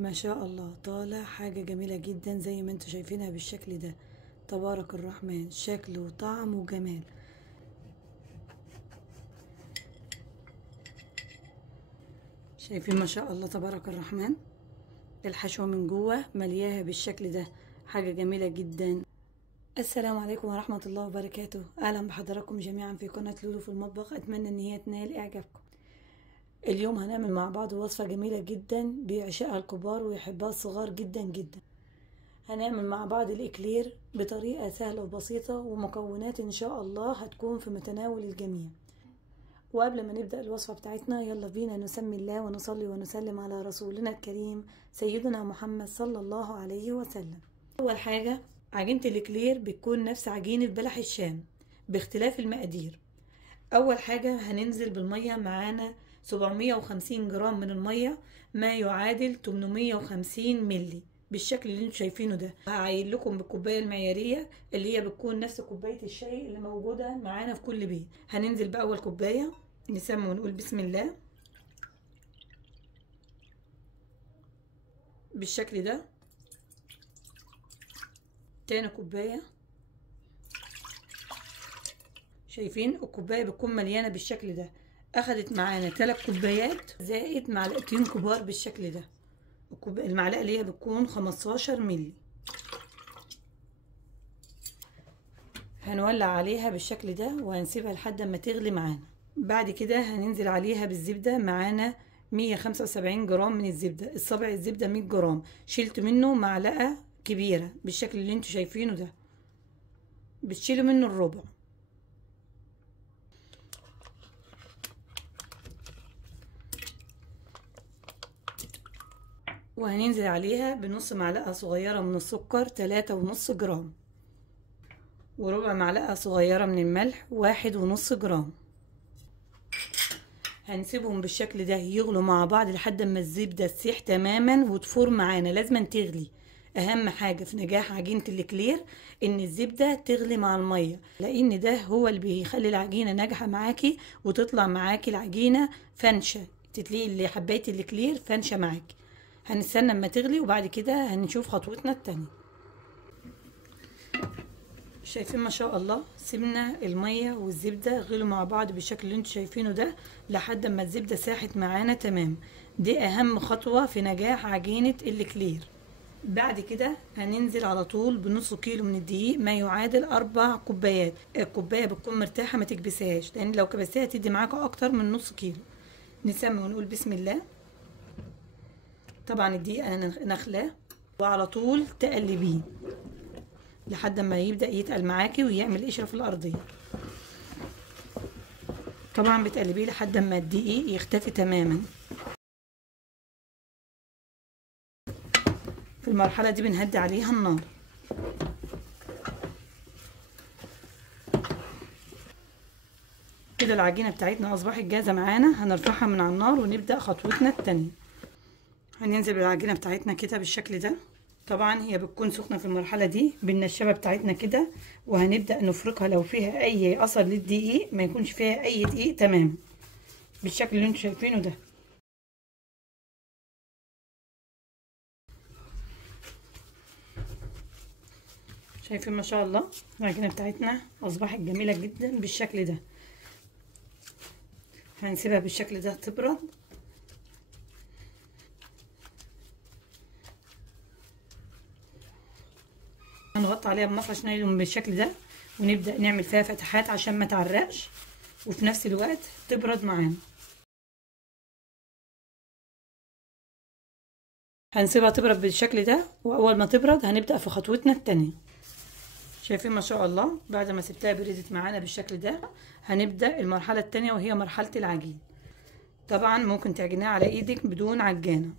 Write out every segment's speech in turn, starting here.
ما شاء الله طالع حاجة جميلة جدا زي ما انتوا شايفينها بالشكل ده. تبارك الرحمن، شكل وطعم وجمال. شايفين ما شاء الله تبارك الرحمن. الحشوة من جوه ملياها بالشكل ده، حاجة جميلة جدا. السلام عليكم ورحمة الله وبركاته. اهلا بحضراتكم جميعا في قناة لولو في المطبخ. اتمنى ان هي تنال اعجابكم. اليوم هنعمل مع بعض وصفة جميلة جدا بيعشقها الكبار ويحبها الصغار جدا جدا. هنعمل مع بعض الإكلير بطريقة سهلة وبسيطة، ومكونات إن شاء الله هتكون في متناول الجميع. وقبل ما نبدأ الوصفة بتاعتنا يلا بينا نسمي الله ونصلي ونسلم على رسولنا الكريم سيدنا محمد صلى الله عليه وسلم. أول حاجة، عجينة الإكلير بتكون نفس عجينة بلح الشام باختلاف المقادير. أول حاجة هننزل بالمية، معانا 750 جرام من المية، ما يعادل 850 ملي بالشكل اللي انتوا شايفينه ده. هعاين لكم بالكوبايه المعياريه اللي هي بتكون نفس كوبايه الشاي اللي موجوده معانا في كل بيت. هننزل باول كوبايه، نسمي ونقول بسم الله بالشكل ده. تاني كوبايه، شايفين الكوبايه بتكون مليانه بالشكل ده. اخدت معانا 3 كوبايات زائد معلقتين كبار بالشكل ده. المعلقه اللي هي بتكون 15 ملي. هنولع عليها بالشكل ده وهنسيبها لحد ما تغلي معانا. بعد كده هننزل عليها بالزبدة. معانا 175 جرام من الزبدة. الصبع الزبدة 100 جرام، شلت منه معلقة كبيرة بالشكل اللي انتوا شايفينه ده، بتشيلوا منه الربع. وهننزل عليها بنص معلقة صغيرة من السكر 3.5 جرام، وربع معلقة صغيرة من الملح 1.5 جرام. هنسيبهم بالشكل ده يغلوا مع بعض لحد ما الزبدة تسيح تماما وتفور معانا. لازم تغلي. اهم حاجة في نجاح عجينة الإكلير ان الزبدة تغلي مع المية، لان ده هو اللي بيخلي العجينة ناجحة معاكي وتطلع معاكي العجينة فنشة، تتلاقي اللي حباية الإكلير فنشة معاكي. هنستنى اما تغلي وبعد كده هنشوف خطوتنا التانية. شايفين ما شاء الله سيبنا الميه والزبده غلوا مع بعض بالشكل اللي انتوا شايفينه ده لحد ما الزبده ساحت معانا تمام. دي اهم خطوه في نجاح عجينه الإكلير. بعد كده هننزل على طول بنص كيلو من الدقيق، ما يعادل 4 كوبايات. الكوبايه بتكون مرتاحه ما تكبسهاش، لان لو كبستها تدي معاكم اكتر من نص كيلو. نسمي ونقول بسم الله. طبعا الدقيق انا نخلاه، وعلى طول تقلبيه لحد ما يبدأ يتقل معاكي ويعمل قشرة في الأرضية. طبعا بتقلبيه لحد ما الدقيق يختفي تماما. في المرحلة دي بنهدي عليها النار. كده العجينة بتاعتنا أصبحت جاهزة معانا. هنرفعها من على النار ونبدأ خطوتنا التانية. هننزل بالعجينة بتاعتنا كده بالشكل ده. طبعا هي بتكون سخنه في المرحله دي بالنشابه بتاعتنا كده، وهنبدا نفركها. لو فيها اي اثر للدقيق ما يكونش فيها اي دقيق تمام بالشكل اللي انتوا شايفينه ده. شايفين ما شاء الله العجينه بتاعتنا اصبحت جميله جدا بالشكل ده. هنسيبها بالشكل ده تبرد. هنغطي عليها بمفرش نايلون بالشكل ده ونبدأ نعمل فيها فتحات عشان ما تعرقش وفي نفس الوقت تبرد معانا. هنسيبها تبرد بالشكل ده، واول ما تبرد هنبدأ في خطوتنا التانية. شايفين ما شاء الله بعد ما سبتها بردت معانا بالشكل ده هنبدأ المرحلة التانية وهي مرحلة العجين. طبعا ممكن تعجنيها على ايدك بدون عجانة.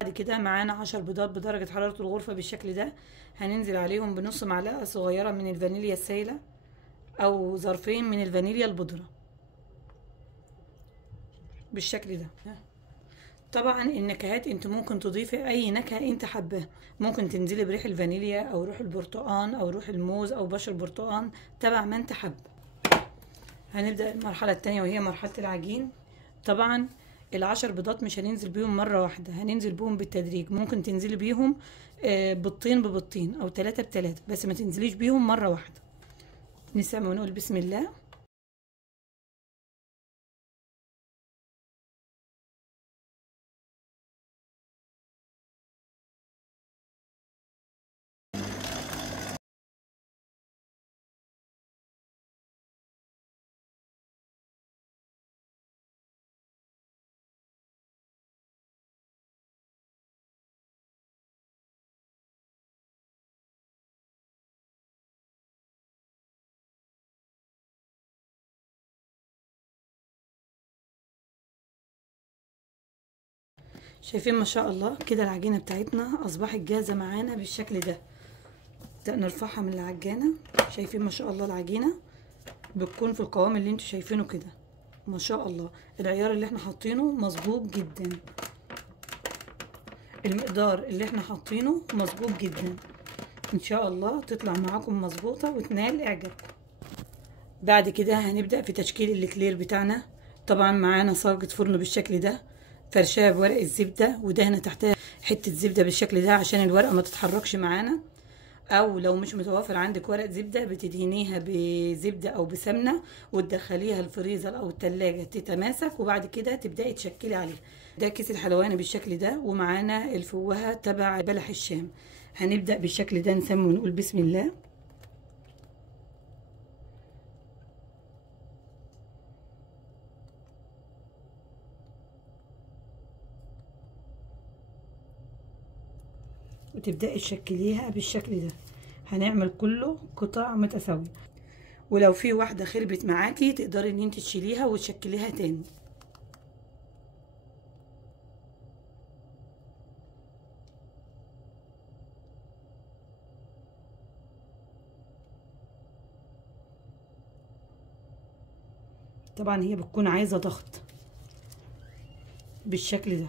بعد كده معانا 10 بيضات بدرجة حرارة الغرفة بالشكل ده. هننزل عليهم بنص معلقة صغيرة من الفانيليا السائلة او ظرفين من الفانيليا البودرة بالشكل ده. طبعا النكهات انت ممكن تضيفي اي نكهة انت حباها. ممكن تنزلي بريح الفانيليا او روح البرتقان او روح الموز او بشر البرتقان تبع ما انت حابه. هنبدأ المرحلة التانية وهي مرحلة العجين. طبعا ال10 بيضات مش هننزل بيهم مرة واحدة، هننزل بيهم بالتدريج. ممكن تنزلي بيهم بيضتين ببيضتين او 3 ب3، بس ما تنزليش بيهم مرة واحدة. نسمع ونقول بسم الله. شايفين ما شاء الله كده العجينة بتاعتنا اصبحت جاهزة معانا بالشكل ده. نرفعها من العجانة. شايفين ما شاء الله العجينة بتكون في القوام اللي انتوا شايفينه كده. ما شاء الله العيار اللي احنا حاطينه مظبوط جدا، المقدار اللي احنا حاطينه مظبوط جدا. ان شاء الله تطلع معاكم مظبوطة وتنال اعجابكم. بعد كده هنبدأ في تشكيل الاكلير بتاعنا. طبعا معانا صاجة فرن بالشكل ده، فرشاه بورق الزبدة، ودهنة تحتها حتة زبدة بالشكل ده عشان الورقة ما تتحركش معانا. او لو مش متوفر عندك ورق زبدة بتدهنيها بزبدة او بسمنة وتدخليها الفريزر او التلاجة تتماسك، وبعد كده تبدأي تشكلي عليها. ده كيس الحلواني بالشكل ده، ومعانا الفوهة تبع بلح الشام. هنبدأ بالشكل ده نسمي ونقول بسم الله. وتبدأي تشكليها بالشكل ده. هنعمل كله قطع متساوية، ولو في واحدة خربت معاكي تقدري ان انت تشيليها وتشكليها تاني. طبعا هي بتكون عايزة ضغط بالشكل ده.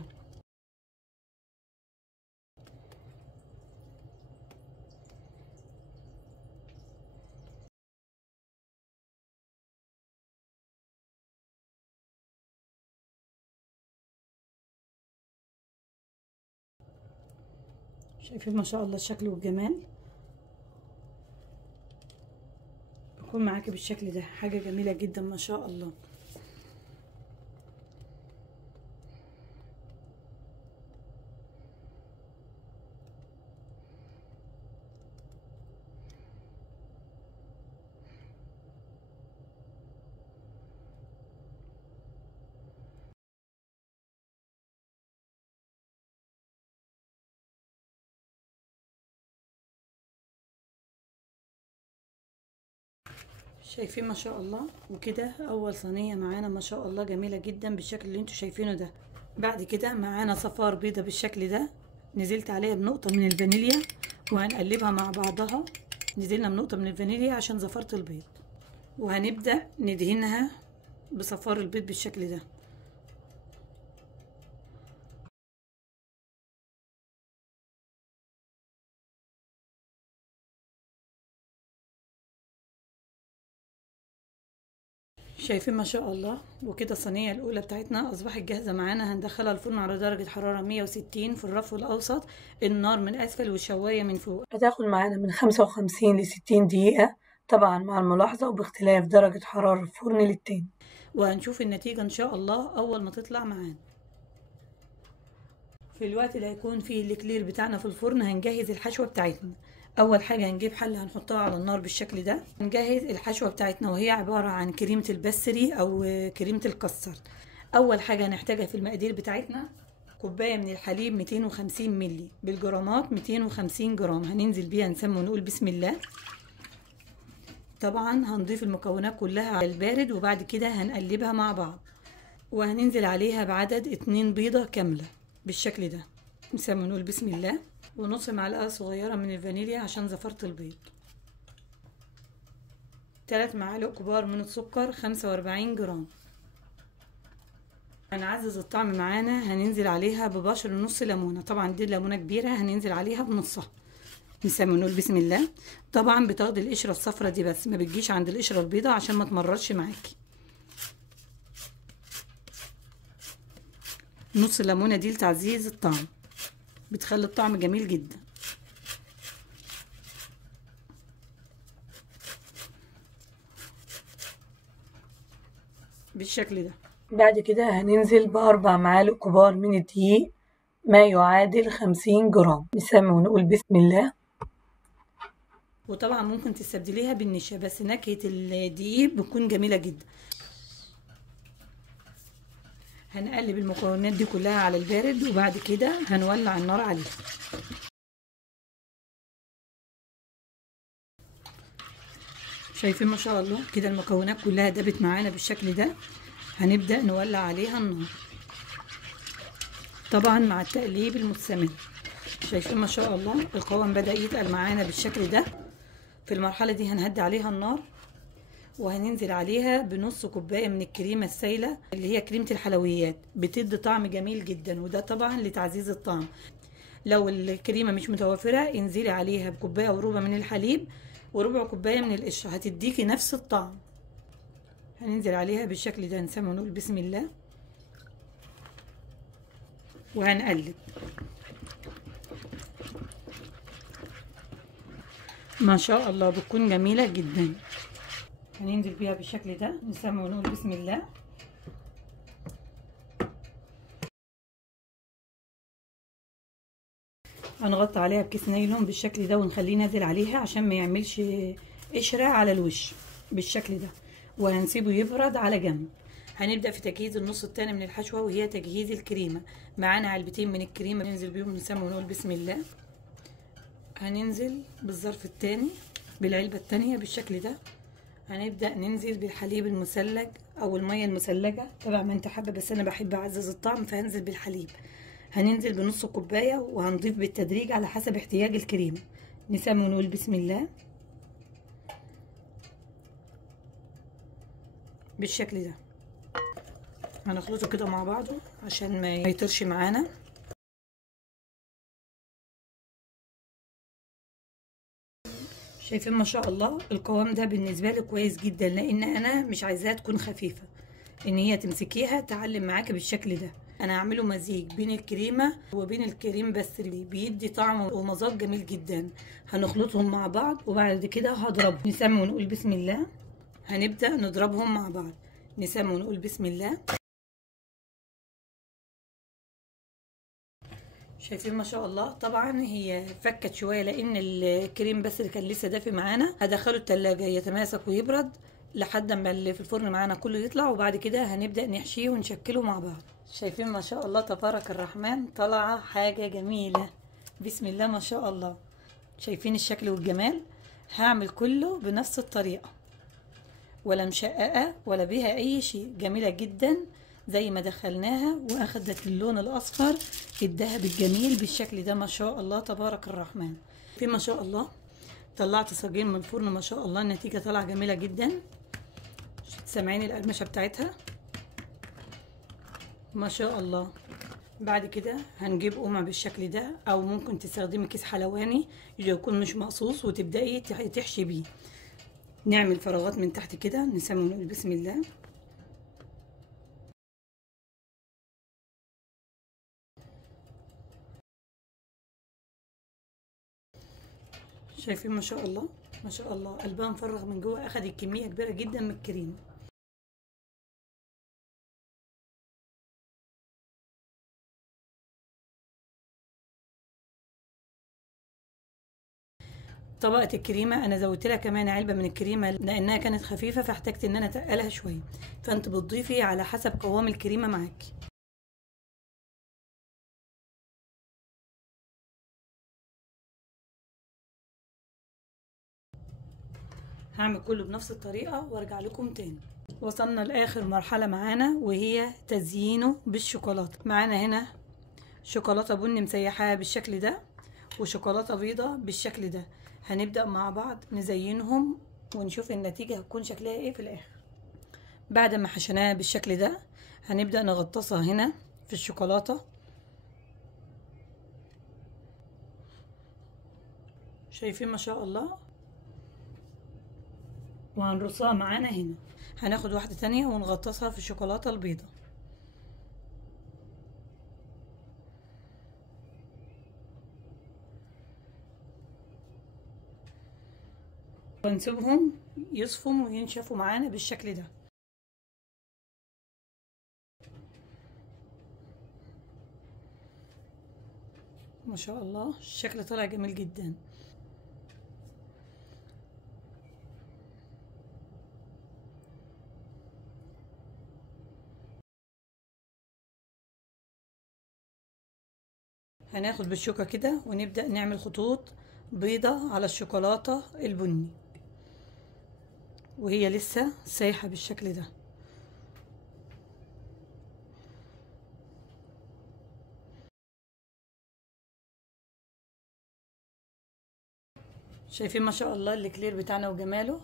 شايفين ما شاء الله الشكل والجمال. بيكون معاكي بالشكل ده حاجة جميلة جدا ما شاء الله. شايفين ما شاء الله. وكده اول صينية معانا ما شاء الله جميلة جدا بالشكل اللي انتوا شايفينه ده. بعد كده معانا صفار بيضة بالشكل ده، نزلت عليها بنقطة من الفانيليا وهنقلبها مع بعضها. نزلنا بنقطة من الفانيليا عشان زفرت البيض، وهنبدأ ندهنها بصفار البيض بالشكل ده. شايفين ما شاء الله. وكده الصينية الأولى بتاعتنا أصبحت جاهزة معانا. هندخلها الفرن على درجة حرارة 160 في الرف الأوسط، النار من أسفل والشواية من فوق. هتاخد معانا من 55 ل60 دقيقة، طبعا مع الملاحظة وباختلاف درجة حرارة الفرن للتاني. وهنشوف النتيجة إن شاء الله أول ما تطلع معانا. في الوقت اللي هيكون فيه الإكلير بتاعنا في الفرن هنجهز الحشوة بتاعتنا. اول حاجه هنجيب حله هنحطها على النار بالشكل ده. نجهز الحشوه بتاعتنا وهي عباره عن كريمه البسري او كريمه الكستر. اول حاجه هنحتاجها في المقادير بتاعتنا كوبايه من الحليب 250 مللي بالجرامات 250 جرام. هننزل بيها نسمي ونقول بسم الله. طبعا هنضيف المكونات كلها على البارد، وبعد كده هنقلبها مع بعض، وهننزل عليها بعدد 2 بيضه كامله بالشكل ده. نسمي ونقول بسم الله. ونص معلقة صغيرة من الفانيليا عشان زفرت البيض. 3 معالق كبار من السكر 45 جرام. هنعزز الطعم معانا هننزل عليها ببشر نص ليمونة. طبعا دي ليمونة كبيرة هننزل عليها بنصها. نسمي ونقول بسم الله. طبعا بتاخدي القشرة الصفرة دي بس، ما بتجيش عند القشرة البيضة عشان ما تمررش معاكي. نص ليمونه دي لتعزيز الطعم، بتخلي الطعم جميل جدا. بالشكل ده. بعد كده هننزل ب4 معالق كبار من الدقيق، ما يعادل 50 جرام. نسمي ونقول بسم الله. وطبعا ممكن تستبدليها بالنشا، بس نكهة الدقيق بتكون جميلة جدا. هنقلب المكونات دي كلها على البارد، وبعد كده هنولع النار عليها. شايفين ما شاء الله كده المكونات كلها دابت معانا بالشكل ده. هنبدأ نولع عليها النار طبعا مع التقليب المستمر. شايفين ما شاء الله القوام بدأ يتقل معانا بالشكل ده. في المرحلة دي هنهدي عليها النار، وهننزل عليها بنص كوباية من الكريمة السايلة اللي هي كريمة الحلويات، بتدي طعم جميل جدا، وده طبعا لتعزيز الطعم. لو الكريمة مش متوفرة انزلي عليها بكوباية وربع من الحليب وربع كوباية من القشطة، هتديكي نفس الطعم. هننزل عليها بالشكل ده، نسمي ونقول بسم الله، وهنقلب. ما شاء الله بتكون جميلة جدا. هننزل بيها بالشكل ده، نسمي ونقول بسم الله. هنغطي عليها بكيس نايلون بالشكل ده، ونخليه نازل عليها عشان ما يعملش قشرة على الوش بالشكل ده، وهنسيبه يبرد على جنب. هنبدأ في تجهيز النص التاني من الحشوة، وهي تجهيز الكريمة. معانا علبتين من الكريمة ننزل بيهم، نسمي ونقول بسم الله. هننزل بالظرف التاني بالعلبة التانية بالشكل ده. هنبدأ ننزل بالحليب المثلج او المية المثلجة تبع ما انت حابة، بس انا بحب اعزز الطعم فهنزل بالحليب. هننزل بنص كوباية، وهنضيف بالتدريج على حسب احتياج الكريمة. نسمي ونقول بسم الله بالشكل ده. هنخلطه كده مع بعضه عشان ما يطرش معانا. شايفين ما شاء الله القوام ده بالنسبة لي كويس جدا، لان انا مش عايزاها تكون خفيفة، ان هي تمسكيها تعلم معاكي بالشكل ده. انا هعمله مزيج بين الكريمه وبين الكريم، بس بيدي طعم ومذاق جميل جدا. هنخلطهم مع بعض، وبعد كده هضربهم. نسمي ونقول بسم الله. هنبدا نضربهم مع بعض، نسمي ونقول بسم الله. شايفين ما شاء الله طبعا هي فكت شويه، لان الكريم بس اللي كان لسه دافي معانا. هدخله التلاجة يتماسك ويبرد لحد ما اللي في الفرن معانا كله يطلع، وبعد كده هنبدأ نحشيه ونشكله مع بعض. شايفين ما شاء الله تبارك الرحمن طالعه حاجه جميله. بسم الله ما شاء الله. شايفين الشكل والجمال. هعمل كله بنفس الطريقه، ولا مشققه ولا بيها اي شيء، جميله جدا زي ما دخلناها، واخدت اللون الاصفر الذهبي الجميل بالشكل ده. ما شاء الله تبارك الرحمن. في ما شاء الله طلعت صاجين من الفرن، ما شاء الله النتيجه طالعه جميله جدا. سامعين القرمشه بتاعتها ما شاء الله. بعد كده هنجيب قمع بالشكل ده، او ممكن تستخدمي كيس حلواني يكون مش مقصوص وتبداي تحشي بيه. نعمل فراغات من تحت كده، نسمي ونقول بسم الله. شايفين ما شاء الله ما شاء الله قلبها مفرغ من جوه، اخدت كميه كبيره جدا من الكريمه. طبقه الكريمه انا زودت لها كمان علبه من الكريمه، لانها كانت خفيفه فاحتجت ان انا اتقلها شويه، فانت بتضيفي على حسب قوام الكريمه معاكي. هعمل كله بنفس الطريقه وارجع لكم تاني. وصلنا لاخر مرحله معانا، وهي تزيينه بالشوكولاته. معانا هنا شوكولاته بني مسيحاها بالشكل ده، وشوكولاته بيضه بالشكل ده. هنبدأ مع بعض نزينهم ونشوف النتيجة هتكون شكلها ايه في الاخر. بعد ما حشيناها بالشكل ده هنبدأ نغطسها هنا في الشوكولاتة. شايفين ما شاء الله. وهنرصها معانا هنا. هناخد واحدة تانية ونغطسها في الشوكولاتة البيضة. وهنسيبهم يصفوا وينشفوا معانا بالشكل ده. ما شاء الله الشكل طلع جميل جدا. هناخد بالشوكة كده ونبدأ نعمل خطوط بيضة على الشوكولاتة البني وهي لسه سايحة بالشكل ده. شايفين ما شاء الله الاكلير بتاعنا وجماله.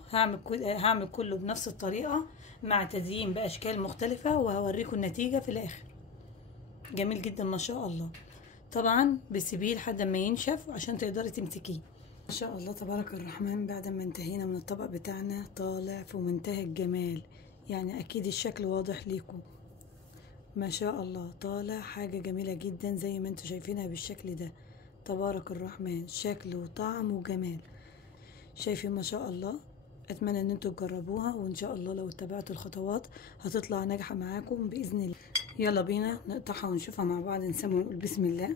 هعمل كله بنفس الطريقة مع تزيين بأشكال مختلفة وهوريكم النتيجة في الآخر. جميل جدا ما شاء الله. طبعا بسيبيه لحد ما ينشف عشان تقدري تمسكيه. ما شاء الله تبارك الرحمن. بعد ما انتهينا من الطبق بتاعنا طالع في منتهى الجمال، يعني اكيد الشكل واضح ليكم. ما شاء الله طالع حاجة جميلة جدا زي ما انتوا شايفينها بالشكل ده. تبارك الرحمن، شكل وطعم وجمال. شايفين ما شاء الله. اتمنى ان انتوا تجربوها وان شاء الله لو اتبعتوا الخطوات هتطلع ناجحة معاكم باذن الله. يلا بينا نقطعها ونشوفها مع بعض. نسمي ونقول بسم الله.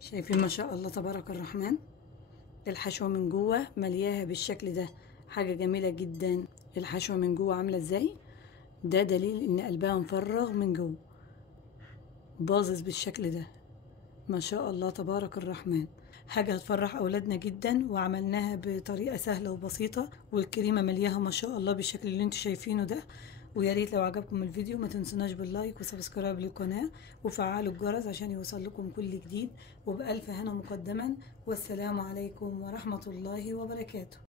شايفين ما شاء الله تبارك الرحمن. الحشوة من جوه ملياها بالشكل ده، حاجة جميلة جدا. الحشوة من جوه عاملة ازاي؟ ده دليل ان قلبها مفرغ من جوه، باظظ بالشكل ده. ما شاء الله تبارك الرحمن. حاجة هتفرح اولادنا جدا، وعملناها بطريقة سهلة وبسيطة، والكريمة ملياها ما شاء الله بالشكل اللي انتوا شايفينه ده. ويا ريت لو عجبكم الفيديو ما تنسوناش باللايك وسبسكرايب للقناة وفعلوا الجرس عشان يوصل لكم كل جديد. وبألف هنا مقدما، والسلام عليكم ورحمة الله وبركاته.